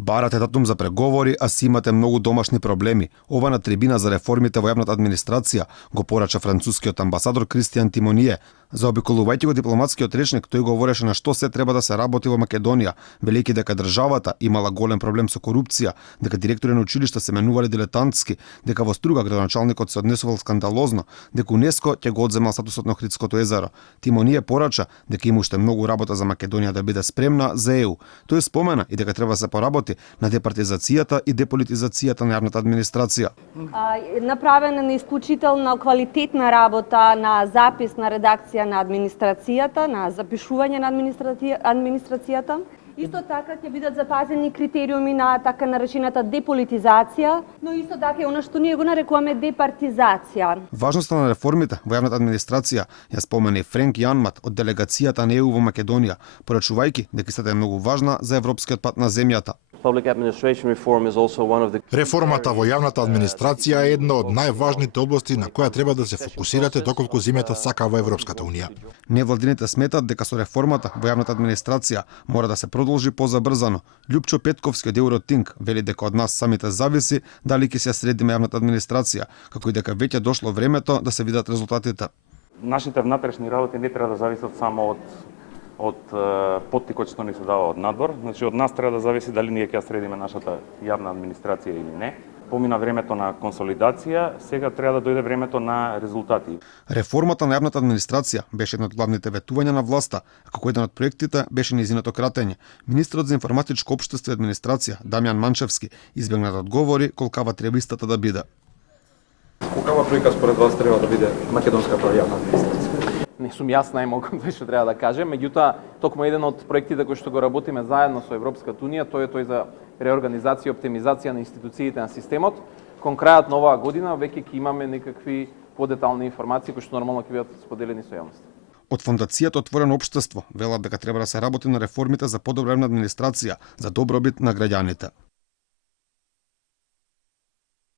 Барате датум за преговори, а си имате многу домашни проблеми. Ова на трибина за реформите во јавната администрација го порача францускиот амбасадор Кристијан Тимоние. Заобиколувајќи го дипломатскиот речник, тој говореше на што се треба да се работи во Македонија, велејќи дека државата имала голем проблем со корупција, дека директори на училишта се менувале дилетантски, дека во Струга градоначалникот се однесувал скандалозно, дека УНЕСКО ќе го одземал статусот на Охридското езеро. Тимоние порача дека има уште многу работа за Македонија да биде спремна за ЕУ. Тој спомена и дека треба да се поработи на департизацијата и деполитизацијата на јавната администрација. Направена на исклучително квалитетна работа на запис на редакција на администрацијата, на запишување на администрацијата. Исто така ќе бидат запазени критериуми на така наречената деполитизација, но исто така и она што ние го нарекуваме департизација. Важноста на реформите во јавната администрација ја спомена и Френк Јанмат од делегацијата на ЕУ во Македонија, порачувајќи дека истата е многу важна за европскиот пат на земјата. Реформата во јавната администрација е една од најважните области на која треба да се фокусирате доколку земјата сака во Европската унија. Невладините сметат дека со реформата во јавната администрација мора да се продолжи позабрзано. Љупчо Петковски од Евротинк вели дека од нас самите зависи дали ќе се средиме јавната администрација, како и дека веќе дошло времето да се видат резултатите. Нашите внатрешни работи не треба да зависат само од поттикот што ни се дава од надвор. Значи, од нас треба да зависи дали ние ќе ја средиме нашата јавна администрација или не. Помина времето на консолидација, сега треба да дојде времето на резултати. Реформата на јавната администрација беше едно од главните ветувања на власта, а како еден од проектите беше нејзиното кратење. Министерот за информатичко општество и администрација Дамјан Манчевски избегна да одговори колкава треба истата да биде. Колкава проека според вас треба да биде македонската јавна администрација? Не сум јас најмалку тој што треба да кажем, меѓутоа токму еден од проектите кои што го работиме заедно со Европската унија, тој за реорганизација и оптимизација на институциите на системот. Кон крајот на оваа година веќе ќе имаме некакви подетални информации кои што нормално ќе бидат споделени со јавноста. Од фондацијата Отворено општество велат дека треба да се работи на реформите за подобра администрација, за добробит на граѓаните.